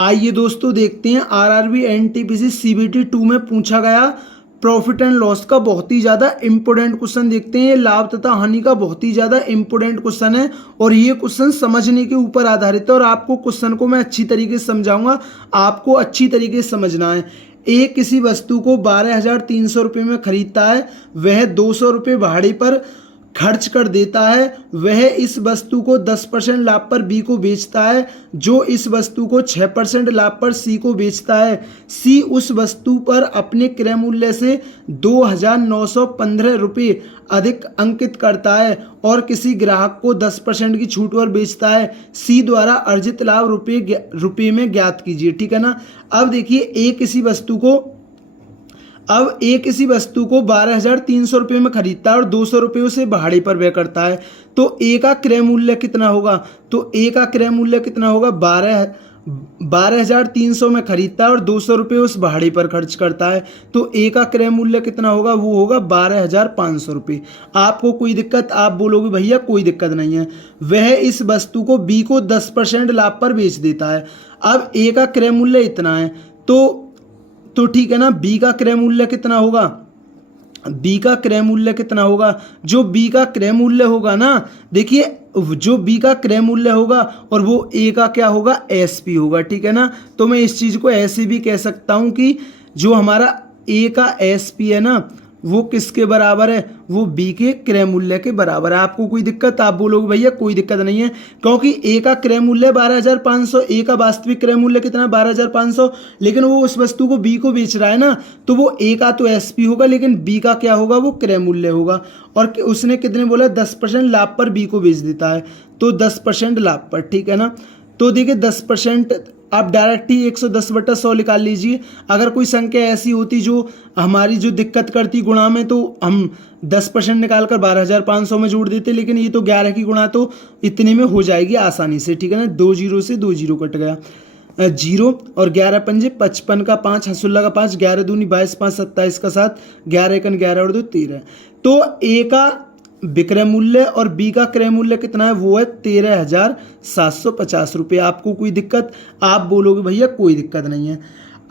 आइए दोस्तों देखते हैं आरआरबी एनटीपीसी सीबीटी 2 में पूछा गया प्रॉफिट एंड लॉस का बहुत ही ज़्यादा इंपॉर्टेंट क्वेश्चन देखते हैं। ये लाभ तथा हानि का बहुत ही ज़्यादा इंपॉर्टेंट क्वेश्चन है और ये क्वेश्चन समझने के ऊपर आधारित है और आपको क्वेश्चन को मैं अच्छी तरीके से समझाऊंगा, आपको अच्छी तरीके से समझना है। एक किसी वस्तु को 12,300 रुपये में खरीदता है, वह 200 रुपये भाड़े पर खर्च कर देता है। वह इस वस्तु को 10% लाभ पर बी को बेचता है, जो इस वस्तु को 6% लाभ पर सी को बेचता है। सी उस वस्तु पर अपने क्रय मूल्य से 2,915 रुपये अधिक अंकित करता है और किसी ग्राहक को 10% की छूट पर बेचता है। सी द्वारा अर्जित लाभ रुपये में ज्ञात कीजिए। ठीक है ना। अब देखिए एक किसी वस्तु को 12,300 रुपये में खरीदता है और 200 रुपये उसे भाड़े पर व्यय करता है। तो ए का क्रय मूल्य कितना होगा? तो ए का क्रय मूल्य कितना होगा? 12,300 में खरीदता है और 200 रुपये उस भाड़े पर खर्च करता है। तो ए का क्रय मूल्य कितना होगा? वो होगा 12,500 रुपये। आपको कोई दिक्कत? आप बोलोगे भैया कोई दिक्कत नहीं है। वह इस वस्तु को बी को 10% लाभ पर बेच देता है। अब ए का क्रय मूल्य इतना है तो ठीक है ना। बी का क्रय मूल्य कितना होगा? बी का क्रय मूल्य कितना होगा? जो बी का क्रय मूल्य होगा ना, देखिए जो बी का क्रय मूल्य होगा और वो ए का क्या होगा? एसपी होगा। ठीक है ना। तो मैं इस चीज को ऐसे भी कह सकता हूं कि जो हमारा ए का एसपी है ना, वो किसके बराबर है? वो बी के क्रय मूल्य के बराबर है। आपको कोई दिक्कत? आप बोलोगे भैया कोई दिक्कत नहीं है, क्योंकि ए का क्रय मूल्य 12,500, ए का वास्तविक क्रय मूल्य कितना है? 12,500, लेकिन वो उस वस्तु को बी को बेच रहा है ना, तो वो ए का तो एसपी होगा, लेकिन बी का क्या होगा? वो क्रय मूल्य होगा। और उसने कितने बोला? 10% लाभ पर बी को बेच देता है, तो 10% लाभ पर। ठीक है ना। तो देखिए 10% आप डायरेक्ट ही 110/100 निकाल लीजिए। अगर कोई संख्या ऐसी होती जो हमारी जो दिक्कत करती गुणा में, तो हम 10% निकाल कर 12,500 में जोड़ देते, लेकिन ये तो 11 की गुणा तो इतने में हो जाएगी आसानी से। ठीक है ना। 2 जीरो से 2 जीरो कट गया, 0 और 11 पंजे 55 का 5, हसुल्ला का 5, 11 दूनी 22, 5 27 का 7, 11 एकन 11 और 2 13। तो ए का विक्रय मूल्य और बी का क्रय मूल्य कितना है? वो है 13,750 रुपये। आपको कोई दिक्कत? आप बोलोगे भैया कोई दिक्कत नहीं है।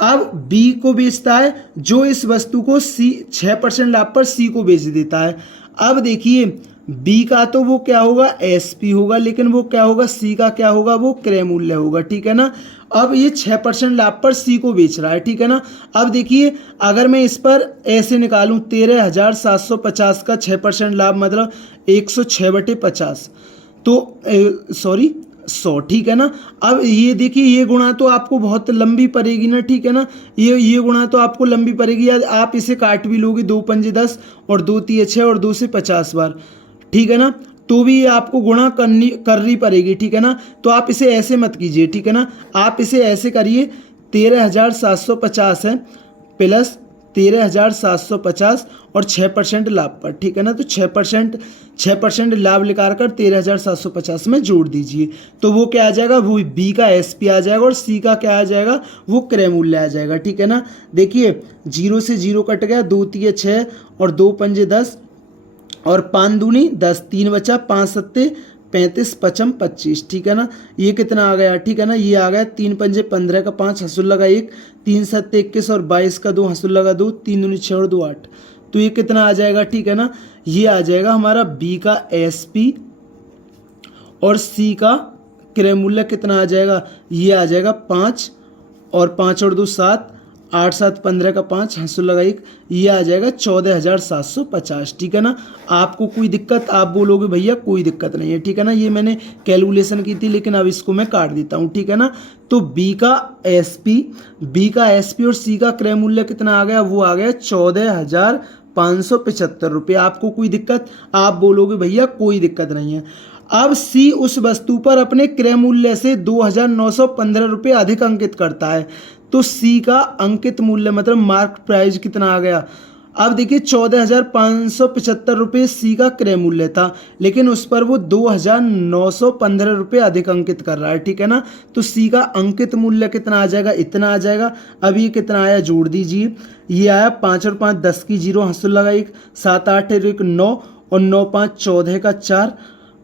अब बी को बेचता है, जो इस वस्तु को सी 6% लाभ पर सी को बेच देता है। अब देखिए बी का तो वो क्या होगा? एसपी होगा, लेकिन वो क्या होगा? सी का क्या होगा? वो क्रय मूल्य होगा। ठीक है ना। अब ये 6% लाभ पर सी को बेच रहा है। ठीक है ना। अब देखिए अगर मैं इस पर ऐसे निकालूं 13,750 का 6% लाभ मतलब 106/50, तो सॉरी 100। ठीक है ना। अब ये देखिए ये गुणा तो आपको बहुत लंबी पड़ेगी ना। ठीक है ना। ये गुणा तो आपको लंबी पड़ेगी, या आप इसे काट भी लोगे, 2 पंजे 10 और 2 तिये 6 और 2 से 50 बार। ठीक है ना। तो भी आपको गुणा करनी पड़ेगी। ठीक है ना। तो आप इसे ऐसे मत कीजिए। ठीक है ना। आप इसे ऐसे करिए, 13,750 है प्लस 13,750 और 6% लाभ पर। ठीक है ना। तो 6% लाभ निकाल कर 13,750 में जोड़ दीजिए, तो वो क्या आ जाएगा? वो बी का एसपी आ जाएगा और सी का क्या आ जाएगा? वो क्रय मूल्य आ जाएगा। ठीक है ना। देखिए 0 से 0 कट गया, 2 तिये 6 और 2 पंजे 10 और 5 दूनी 10, 3 बचा, 5 सत्ते 35, 55 25। ठीक है ना। ये कितना आ गया? ठीक है ना। ये आ गया 3 पंजे 15 का 5, हसुल्ला का 1, 3 सत्ते 21 और 22 का 2, हसुल्ला का 2, 3 दूनी 6 और 2 8। तो ये कितना आ जाएगा? ठीक है ना। ये आ जाएगा हमारा बी का एसपी और सी का क्रय मूल्य कितना आ जाएगा? ये आ जाएगा 5 और 5 और 2 7, 8 7 15 का 5, हंसुल्ला का 1, ये आ जाएगा 14,750। ठीक है ना। आपको कोई दिक्कत? आप बोलोगे भैया कोई दिक्कत नहीं है। ठीक है ना। ये मैंने कैलकुलेशन की थी, लेकिन अब इसको मैं काट देता हूँ। ठीक है ना। तो बी का एसपी और सी का क्रय मूल्य कितना आ गया? वो आ गया 14,575 रुपये। आपको कोई दिक्कत? आप बोलोगे भैया कोई दिक्कत नहीं है। अब सी उस वस्तु पर अपने क्रय मूल्य से 2,915 रुपये अधिक अंकित करता है, तो सी का अंकित मूल्य मतलब मार्क प्राइस कितना आ गया? अब देखिए 14,575 रुपये सी का क्रय मूल्य था, लेकिन उस पर वो 2,915 रुपये अधिक अंकित कर रहा है। ठीक है ना। तो सी का अंकित मूल्य कितना आ जाएगा? इतना आ जाएगा। अब ये कितना आया? जोड़ दीजिए। ये आया 5 और 5 10 की 0, हंसुल्ला का 1, 7 8 1 9 और 9 5 14 का 4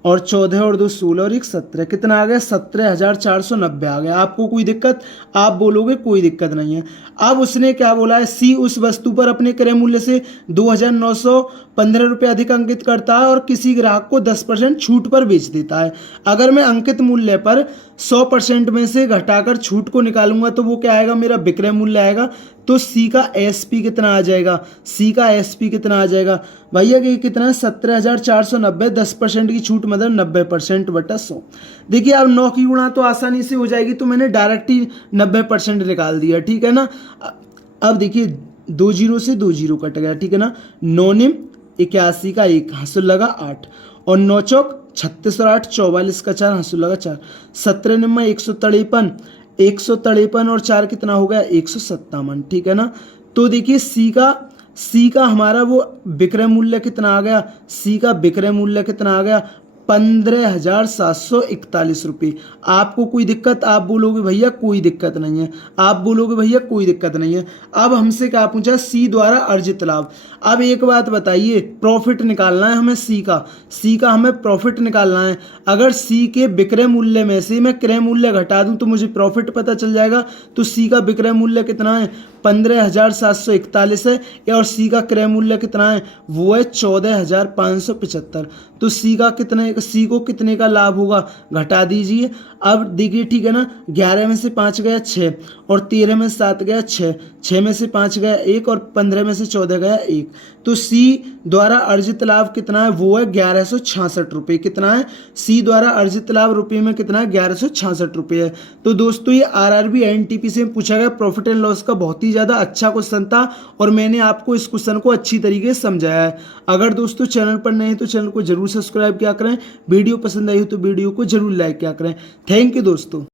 और 14 और 2 16 और 1 17, कितना आ गया 17,490 आ गया। आपको कोई दिक्कत? आप बोलोगे कोई दिक्कत नहीं है। अब उसने क्या बोला है, सी उस वस्तु पर अपने क्रय मूल्य से 2,915 रुपये अधिक अंकित करता है और किसी ग्राहक को 10% छूट पर बेच देता है। अगर मैं अंकित मूल्य पर 100% में से घटाकर छूट को निकालूंगा तो वो क्या आएगा, मेरा विक्रय मूल्य आएगा। तो सी का एसपी कितना आ जाएगा, सी का एसपी कितना आ जाएगा भैया कि कितना है 17,490, 10% की छूट मतलब 90% बटा 100। देखिए अब 9 की गुणा तो आसानी से हो जाएगी, तो मैंने डायरेक्ट ही 90% निकाल दिया, ठीक है ना। अब देखिए 2 जीरो से 2 जीरो कट गया, ठीक है ना। 9 निम 81 का 1 हासिल लगा 8 और 9 चौक 36 और 8 44 का 4 हासिल लगा 4। 17 निम्मा 153, 153 और 4 कितना हो गया 157, ठीक है ना। तो देखिए सी का हमारा वो विक्रय मूल्य कितना आ गया, सी का विक्रय मूल्य कितना आ गया 15,741 रुपये। आपको कोई दिक्कत? आप बोलोगे भैया कोई दिक्कत नहीं है, आप बोलोगे भैया कोई दिक्कत नहीं है। अब हमसे क्या पूछा, सी द्वारा अर्जित लाभ। अब एक बात बताइए, प्रॉफिट निकालना है हमें, सी का हमें प्रॉफिट निकालना है। अगर सी के विक्रय मूल्य में से मैं क्रय मूल्य घटा दूं तो मुझे प्रॉफिट पता चल जाएगा। तो सी का विक्रय मूल्य कितना है 15,741 है और सी का क्रय मूल्य कितना है वो है 14,575। तो सी को कितने का लाभ होगा घटा दीजिए। अब देखिए ठीक है ना, 11 में से 5 गया 6 और 13 में से 7 गया 6, 6 में से 5 गया 1 और 15 में से 14 गया 1। तो सी द्वारा अर्जित लाभ कितना है वो है 1166 रुपये। कितना है सी द्वारा अर्जित लाभ रुपये में कितना है 1166 रुपये है। तो दोस्तों ये आरआरबी एनटीपी से पूछा गया प्रॉफिट एंड लॉस का बहुत ही ज़्यादा अच्छा क्वेश्चन था और मैंने आपको इस क्वेश्चन को अच्छी तरीके से समझाया है। अगर दोस्तों चैनल पर नए हैं तो चैनल को जरूर सब्सक्राइब किया करें, वीडियो पसंद आई हो तो वीडियो को जरूर लाइक किया करें। थैंक यू दोस्तों।